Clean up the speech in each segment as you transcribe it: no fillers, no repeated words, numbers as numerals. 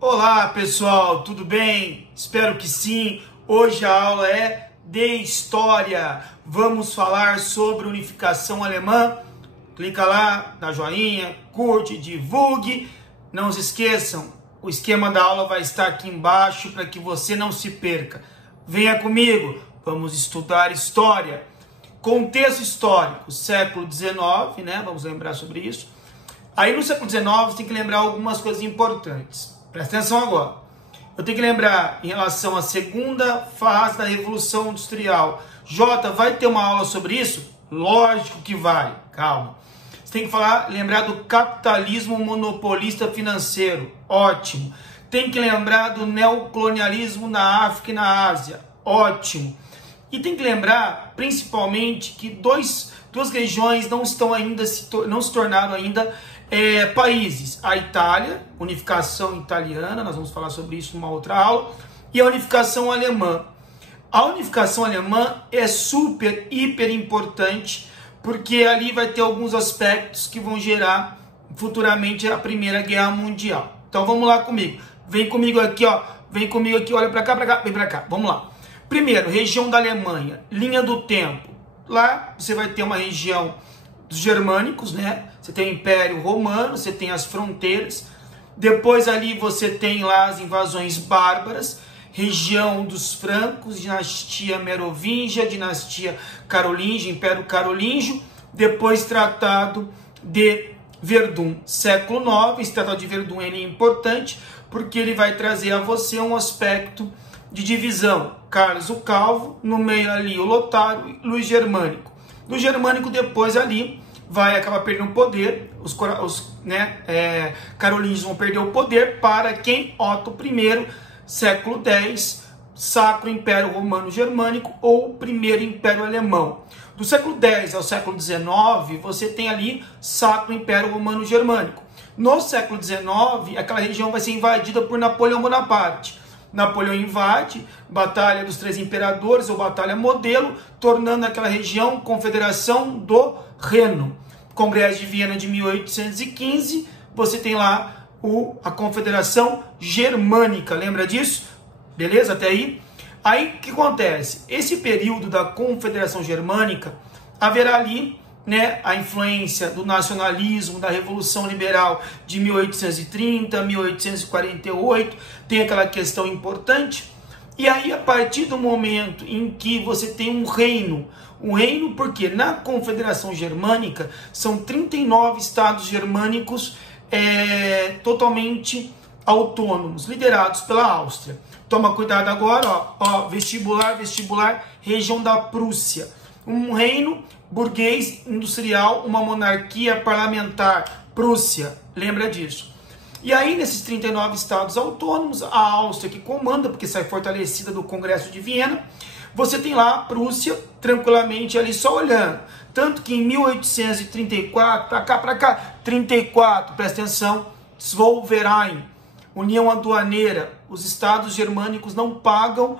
Olá pessoal, tudo bem? Espero que sim. Hoje a aula é de História. Vamos falar sobre unificação alemã. Clica lá, dá joinha, curte, divulgue. Não se esqueçam, o esquema da aula vai estar aqui embaixo para que você não se perca. Venha comigo, vamos estudar História. Contexto histórico, século XIX, né? Vamos lembrar sobre isso. Aí no século XIX você tem que lembrar algumas coisas importantes. Presta atenção agora. Eu tenho que lembrar em relação à segunda fase da Revolução Industrial. Jota, vai ter uma aula sobre isso? Lógico que vai, calma. Você tem que lembrar do capitalismo monopolista financeiro. Ótimo. Tem que lembrar do neocolonialismo na África e na Ásia. Ótimo. E tem que lembrar, principalmente, que duas regiões não se tornaram ainda países. A Itália, unificação italiana, nós vamos falar sobre isso numa outra aula, e a unificação alemã. A unificação alemã é super, hiper importante, porque ali vai ter alguns aspectos que vão gerar futuramente a Primeira Guerra Mundial. Então vamos lá comigo. Vem comigo aqui, ó. Vem comigo aqui, olha para cá, vem para cá. Vamos lá. Primeiro, região da Alemanha, linha do tempo. Lá você vai ter uma região dos germânicos, né? Você tem o Império Romano, você tem as fronteiras. Depois ali você tem lá as invasões bárbaras, região dos francos, dinastia merovingia, dinastia carolíngia, Império Carolíngio. Depois Tratado de Verdun, século IX. Esse Tratado de Verdun é importante porque ele vai trazer a você um aspecto de divisão. Carlos o Calvo, no meio ali o Lotário e Luís Germânico. Do Germânico depois ali vai acabar perdendo o poder, os carolíngios vão perder o poder para quem? Otto I, século X, Sacro Império Romano Germânico ou Primeiro Império Alemão. Do século X ao século XIX, você tem ali Sacro Império Romano Germânico. No século XIX, aquela região vai ser invadida por Napoleão Bonaparte. Napoleão invade, Batalha dos Três Imperadores, ou Batalha Modelo, tornando aquela região Confederação do Reno. Congresso de Viena de 1815, você tem lá a Confederação Germânica, lembra disso? Beleza? Até aí? Aí, o que acontece? Esse período da Confederação Germânica, haverá ali a influência do nacionalismo, da Revolução Liberal de 1830, 1848, tem aquela questão importante. E aí, a partir do momento em que você tem um reino porque na Confederação Germânica são 39 estados germânicos totalmente autônomos, liderados pela Áustria. Toma cuidado agora, ó, vestibular, região da Prússia. Um reino burguês industrial, uma monarquia parlamentar, Prússia, lembra disso. E aí, nesses 39 estados autônomos, a Áustria que comanda, porque sai fortalecida do Congresso de Viena, você tem lá a Prússia tranquilamente ali só olhando. Tanto que em 1834, para cá, 34, presta atenção, Zollverein, União Aduaneira, os estados germânicos não pagam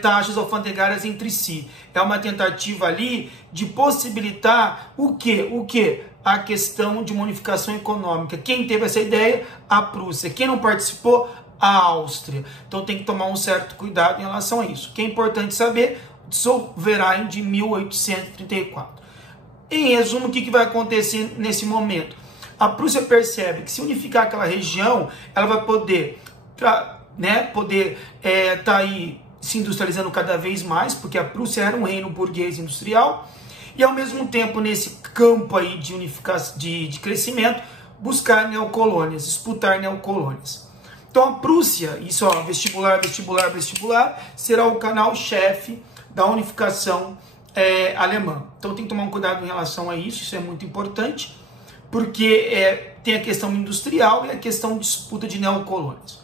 taxas alfandegárias entre si. É uma tentativa ali de possibilitar o quê? A questão de uma unificação econômica. Quem teve essa ideia? A Prússia. Quem não participou? A Áustria. Então tem que tomar um certo cuidado em relação a isso. O que é importante saber? Zollverein de 1834. Em resumo, o que vai acontecer nesse momento? A Prússia percebe que se unificar aquela região, ela vai poder tá aí se industrializando cada vez mais, porque a Prússia era um reino burguês industrial, e ao mesmo tempo, nesse campo aí de unificação, de crescimento, buscar neocolônias, disputar neocolônias. Então a Prússia, isso ó, vestibular, será o canal-chefe da unificação alemã. Então tem que tomar um cuidado em relação a isso é muito importante, porque tem a questão industrial e a questão de disputa de neocolônias.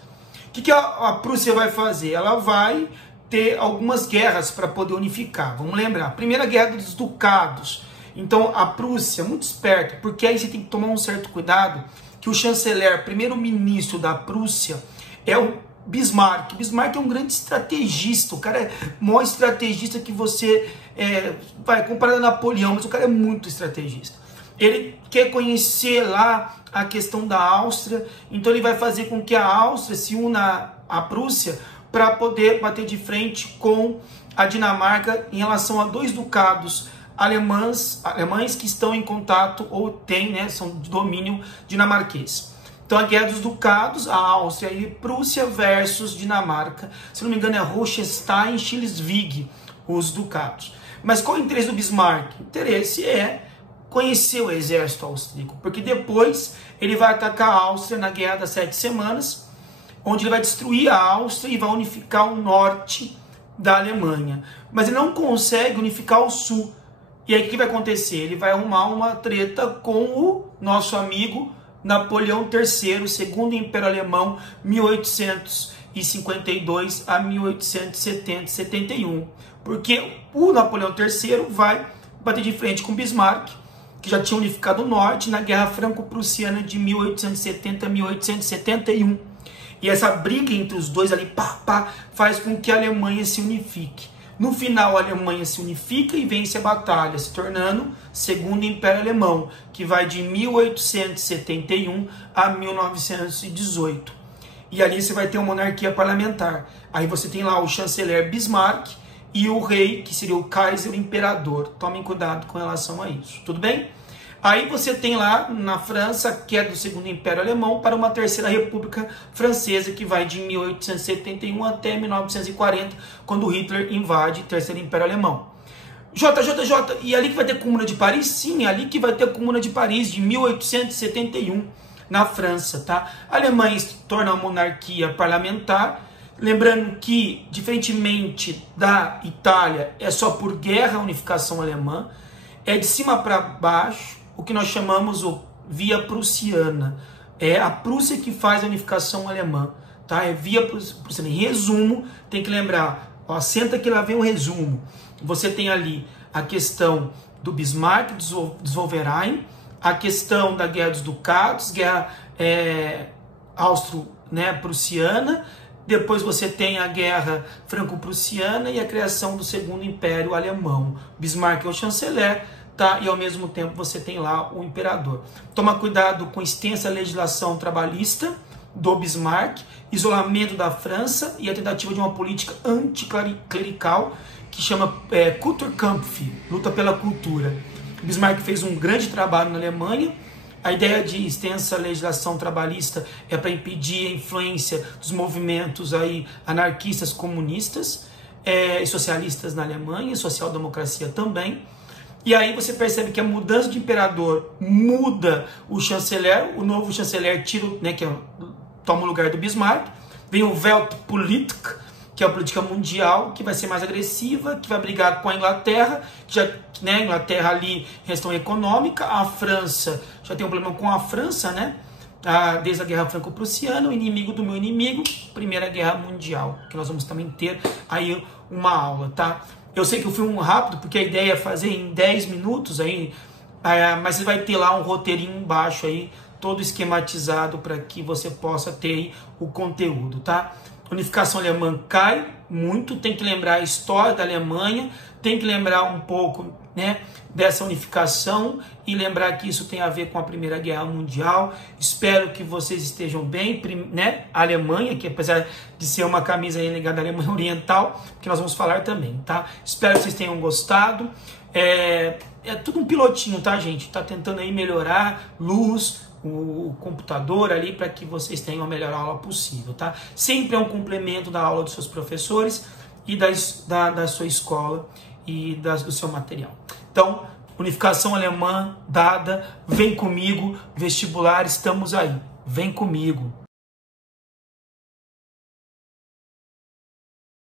O que a Prússia vai fazer? Ela vai ter algumas guerras para poder unificar. Vamos lembrar, a primeira guerra dos ducados. Então a Prússia, muito esperta, porque aí você tem que tomar um certo cuidado, que o chanceler, primeiro-ministro da Prússia, é o Bismarck. Bismarck é um grande estrategista, o cara é o maior estrategista que você vai comparar a Napoleão, mas o cara é muito estrategista. ele quer conhecer lá a questão da Áustria, então ele vai fazer com que a Áustria se una à Prússia para poder bater de frente com a Dinamarca em relação a dois ducados alemães que estão em contato ou têm, né, são de domínio dinamarquês. Então a Guerra dos Ducados, a Áustria e Prússia versus Dinamarca. Se não me engano é Hohenstein e Schleswig, os ducados. Mas qual é o interesse do Bismarck? O interesse é conhecer o exército austríaco, porque depois ele vai atacar a Áustria na Guerra das 7 Semanas, onde ele vai destruir a Áustria e vai unificar o norte da Alemanha. Mas ele não consegue unificar o sul. E aí o que vai acontecer? Ele vai arrumar uma treta com o nosso amigo Napoleão III, segundo Império Alemão, 1852 a 1871. Porque o Napoleão III vai bater de frente com Bismarck, que já tinha unificado o norte na Guerra Franco-Prussiana de 1870 a 1871. E essa briga entre os dois ali, faz com que a Alemanha se unifique. No final, a Alemanha se unifica e vence a batalha, se tornando Segundo Império Alemão, que vai de 1871 a 1918. E ali você vai ter uma monarquia parlamentar. Aí você tem lá o chanceler Bismarck e o rei, que seria o Kaiser, o imperador. Tomem cuidado com relação a isso, tudo bem? Aí você tem lá na França, que é do Segundo Império Alemão, para uma Terceira República Francesa, que vai de 1871 até 1940, quando Hitler invade o Terceiro Império Alemão. E ali que vai ter a Comuna de Paris? Sim, ali que vai ter a Comuna de Paris, de 1871, na França, tá? A Alemanha se torna uma monarquia parlamentar, lembrando que, diferentemente da Itália, é só por guerra a unificação alemã, é de cima para baixo, o que nós chamamos o via prussiana. É a Prússia que faz a unificação alemã, tá? É via prussiana. Em resumo, tem que lembrar, ó, senta que lá vem o resumo. Você tem ali a questão do Bismarck, dos Wolverine, a questão da Guerra dos Ducados, Guerra austro-prussiana, depois você tem a Guerra Franco-Prussiana e a criação do Segundo Império Alemão. Bismarck é o chanceler, tá? E ao mesmo tempo você tem lá o imperador. Toma cuidado com extensa legislação trabalhista do Bismarck, isolamento da França e a tentativa de uma política anticlerical que chama Kulturkampf, luta pela cultura. Bismarck fez um grande trabalho na Alemanha. A ideia de extensa legislação trabalhista é para impedir a influência dos movimentos aí anarquistas, comunistas e socialistas na Alemanha, social-democracia também. E aí você percebe que a mudança de imperador muda o chanceler, o novo chanceler tira, né, toma o lugar do Bismarck, vem o Weltpolitik, que é a política mundial, que vai ser mais agressiva, que vai brigar com a Inglaterra, já, né, a Inglaterra ali, questão econômica, a França, já tem um problema com a França, né, desde a Guerra Franco-Prussiana, o inimigo do meu inimigo, Primeira Guerra Mundial, que nós vamos também ter aí uma aula, tá? Eu sei que eu fui um rápido, porque a ideia é fazer em 10 minutos, aí, mas você vai ter lá um roteirinho embaixo aí, todo esquematizado para que você possa ter aí o conteúdo, tá? A unificação alemã cai muito, tem que lembrar a história da Alemanha, tem que lembrar um pouco, né, dessa unificação e lembrar que isso tem a ver com a Primeira Guerra Mundial. Espero que vocês estejam bem, né? A Alemanha, que apesar de ser uma camisa aí ligada à Alemanha Oriental, que nós vamos falar também, tá? Espero que vocês tenham gostado. É tudo um pilotinho, tá, gente? Tá tentando aí melhorar luz, o computador ali para que vocês tenham a melhor aula possível, tá? Sempre é um complemento da aula dos seus professores e da sua escola e do seu material. Então, unificação alemã dada, vem comigo, vestibular, estamos aí, vem comigo.